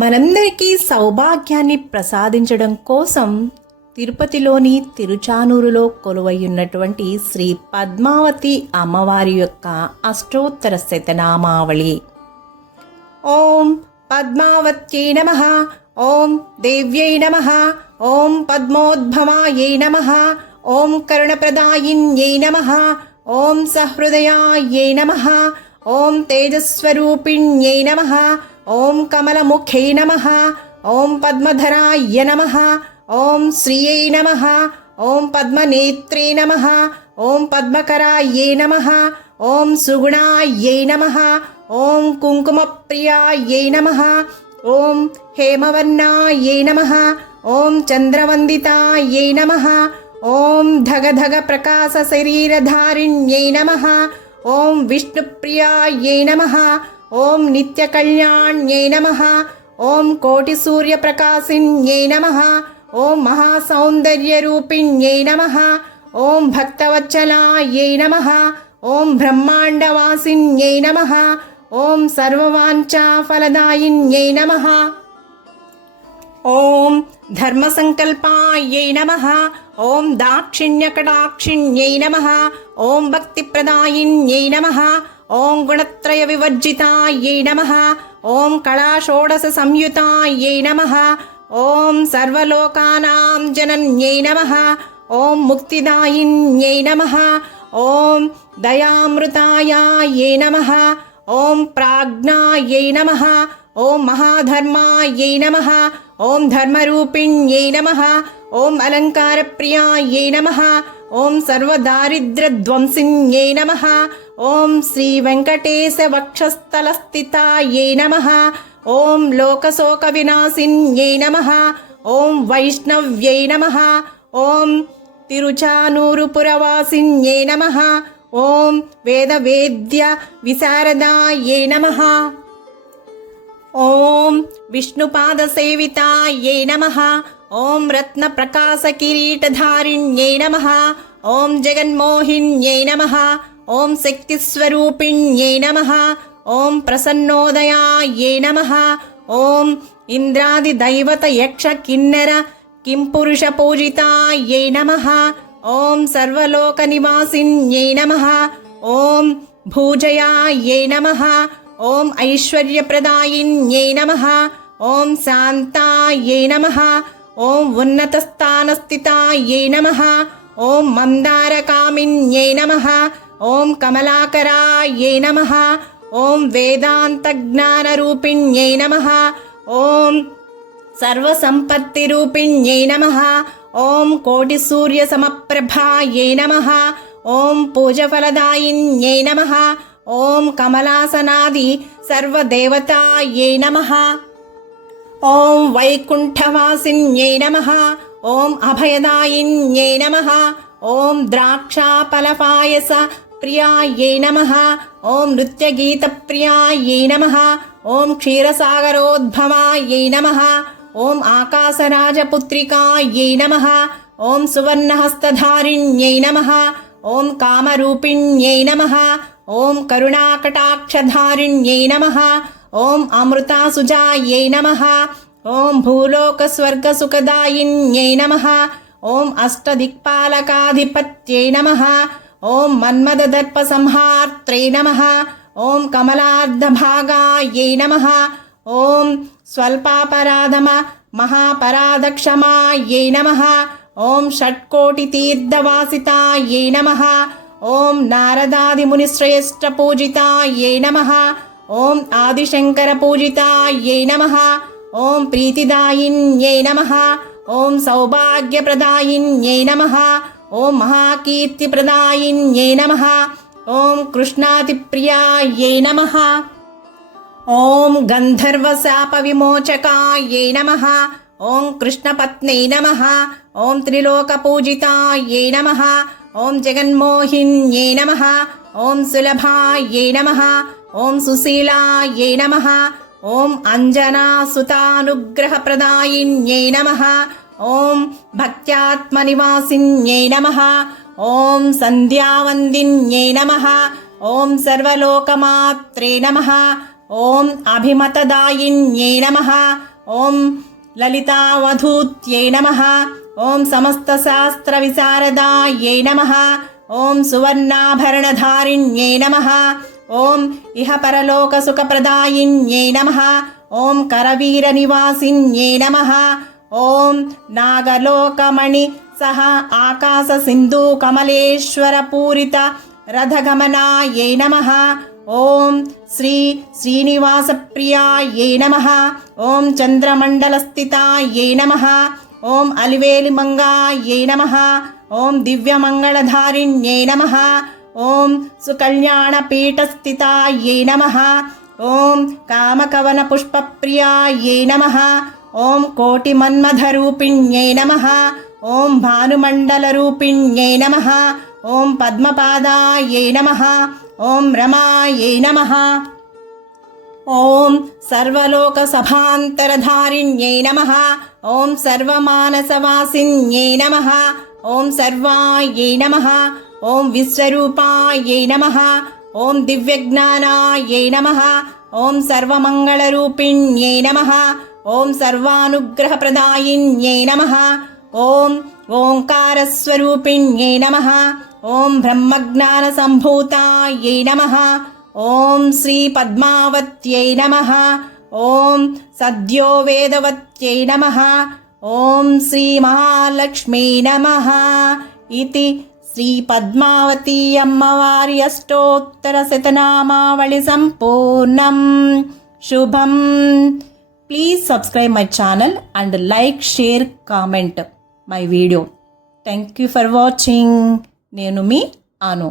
మనందరికీ సౌభాగ్యాన్ని ప్రసాదించడం కోసం తిరుపతిలోని తిరుచానూరులో కొలువయ్యున్నటువంటి శ్రీ పద్మావతి అమ్మవారి యొక్క అష్టోత్తర శతనామావళి. ఓం పద్మావత్యై నమః, ఓం దేవ్యై నమః, ఓం పద్మోద్భవాయై నమః, ఓం కరుణప్రదాయిన్యై నమః, ఓం సహృదయాయై నమః, ఓం తేజస్వరూపిణ్యై నమః, ఓం కమలముఖై నమః, ఓం పద్మధరాయ నమః, ఓం శ్రీయై నమః, ఓం పద్మనేత్రే నమః, ఓం పద్మకరాయై నమః, ఓం సుగుణాయై నమః, ఓం కుంకుమప్రియాయై నమః, ఓం హేమవర్ణాయై నమః, ఓం చంద్రవందితాయై నమః, ఓం ధగధగ ప్రకాశ శరీరధారిణ్యై నమః, ఓం విష్ణుప్రియాయై నమః, ఓం నిత్యకళ్యాణ్యై నమః, ఓం కోటిసూర్యప్రకాశిన్యై నమః, ఓం మహాసౌందర్యరూపిణ్యై నమః, ఓం భక్తవత్సలాయై నమః, ఓం బ్రహ్మాండవాసిన్యై నమః, ఓం సర్వవాంఛాఫలదాయిన్యై నమః, ఓం ధర్మసంకల్పాయై నమః, ఓం దాక్షిణ్యకటాక్షిణ్యై నమః, ఓం భక్తిప్రదాయిన్యై నమః, ఓం గుణత్రయ వివర్జితాయై నమః, ఓం కళాషోడశ సంయుతాయై నమః, ఓం సర్వలోకానాం జనన్యై నమః, ఓం ముక్తిదాయిన్యై నమః, ఓం దయామృతాయై నమః, ఓం ప్రాజ్ఞాయై నమః, ఓం మహాధర్మాయై నమః, ఓం ధర్మరూపిణ్యై నమః, ఓం అలంకారప్రియాయై నమః, ఓం సర్వదారిద్ర్యధ్వంసిన్యై నమః, ఓం శ్రీ వెంకటేశ వక్షస్థలస్థితాయై నమః, ఓం లోకశోక వినాశిన్యై నమః, ఓం వైష్ణవ్యై నమః, ఓం తిరుచానూరుపురవాసిన్యై నమః, ఓం వేదవేద్య విశారదాయై నమః, ఓం విష్ణుపాదసేవితాయై నమః, ఓం రత్నప్రకాశకిరీటధారిణ్యై నమః, ఓం జగన్మోహిన్యై నమః, ఓం శక్తిస్వరూపిణ్యై నమః, ఓం ప్రసన్నోదయాయై నమః, ఓం ఇంద్రాదిదైవత యక్ష కిన్నెర కింపురుష పూజితాయై నమః, ఓం సర్వలోకనివాసిన్యై నమః, ఓం భూజయాయై నమః, ఓం ఐశ్వర్యప్రదాయిన్యై నమః, ఓం శాంతాయై నమః, ఓం ఉన్నతస్థానస్థితాయై నమః, ఓం మందారకామిన్యై నమః, ఓం కమలాకరాయై నమః, ఓం వేదాంతజ్ఞానరూపిణ్యై నమః, ఓం సర్వసంపత్తిరూపిణ్యై నమః, ఓం కోటిసూర్యసమప్రభాయై నమః, ఓం పూజఫలదాయిన్యై నమః, ఓం కమలాసనాది సర్వదేవతాయై నమః, ఓం వైకుంఠవాసిన్యై నమః, ఓం అభయదాయిన్యై నమః, ఓం ద్రాక్షాఫలపాయస ప్రియాయై నమః, ఓం నృత్యగీతప్రియాయై నమః, ఓం క్షీరసాగరోద్భవాయై నమః, ఓం ఆకాశరాజపుత్రికాయై నమః, ఓం సువర్ణహస్తధారిణ్యై నమః, ఓం కామరూపిణ్యై నమః, ఓం కరుణాకటాక్షధారిణ్యై నమః, ఓం అమృతాసుజాయై నమః, ఓం భూలోకస్వర్గసుఖదాయిన్యై నమః, ఓం అష్టదిక్పాలకాధిపత్యై నమః, ఓం మన్మథదర్పసంహార్త్రై నమః, ఓం కమలార్ధభాగాయై నమః, ఓం స్వల్పాపరాధమ మహాపరాధక్షమాయై నమః, ఓం షట్కోటితీర్థవాసితాయై నమః, ఓం నారదాదిమునిశ్రేష్ఠపూజితాయై నమః, ఓం ఆదిశంకరపూజితాయై నమః, ఓం ప్రీతిదాయిన్యై నమః, ఓం సౌభాగ్యప్రదాయిన్యై నమః, ఓం మహాకీర్తిప్రదాయిన్యై నమః, ఓం కృష్ణాతిప్రియాయై నమః, ఓం గంధర్వశాపవిమోచకాయై నమః, ఓం కృష్ణపత్న్యై నమః, ఓం త్రిలోకపూజితాయై నమః, ఓం జగన్మోహిన్యై నమః, ఓం సులభాయై నమః, ఓం సుశీలాయై నమః, ఓం అంజనాసుతానుగ్రహప్రదాయిన్యై నమః, ఓం భక్త్యాత్మనివాసిన్యై నమః, ఓం సంధ్యావందిన్యై నమః, ఓం సర్వలోకమాత్రే నమః, ఓం అభిమతదాయిన్యై నమః ఓం లలితావధూత్యై నమః ఓం సమస్తశాస్త్ర విశారదాయై నమః ఓం సువర్ణాభరణధారిణ్యై నమః ఓం ఇహ పరలోక సుఖప్రదాయిన్యై నమః ఓం కరవీర నివాసిన్యై నమః ఓం నాగలోకమణి సహ ఆకాశ సింధు కమలేశ్వర పూరిత రథగమనాయై నమః ఓం శ్రీ శ్రీనివాస ప్రియాయై నమః ఓం చంద్రమండలస్థితాయై నమః ఓం అలివేలి మంగాయై నమః ఓం దివ్యమంగళధారిణ్యై నమః ఓం సుకళ్యాణపీఠస్థితాయై నమః ఓం కామకవన పుష్పప్రియాయై నమః ఓం కోటిమన్మథరూపిణ్యై నమః ఓం భానుమండలరూపిణ్యై నమః ఓం పద్మపాదాయై నమః ఓం రమాయై నమః ఓం సర్వలోకసభాంతరధారిణ్యై నమః ఓం సర్వమానసవాసిన్యై నమః ఓం సర్వాయై నమః ఓం విశ్వరూపాయై నమః ఓం దివ్యజ్ఞానాయై నమః ఓం సర్వమంగళరూపిణ్యై నమః ఓం సర్వానుగ్రహప్రదాయిన్యై నమః ఓం ఓంకారస్వరూపిణ్యై నమః ఓం బ్రహ్మజ్ఞానసంభూతాయై నమః ఓం శ్రీ పద్మావత్యై నమః ఓం సద్యో వేదవత్యై నమః ఓం శ్రీ మహాలక్ష్మీ నమః ఇతి శ్రీ పద్మావతి అమ్మవారి అష్టోత్తర శతనామావళి సంపూర్ణం. శుభం. Please subscribe my channel and like, share, comment my video. Thank you for watching. నేను మీ అను.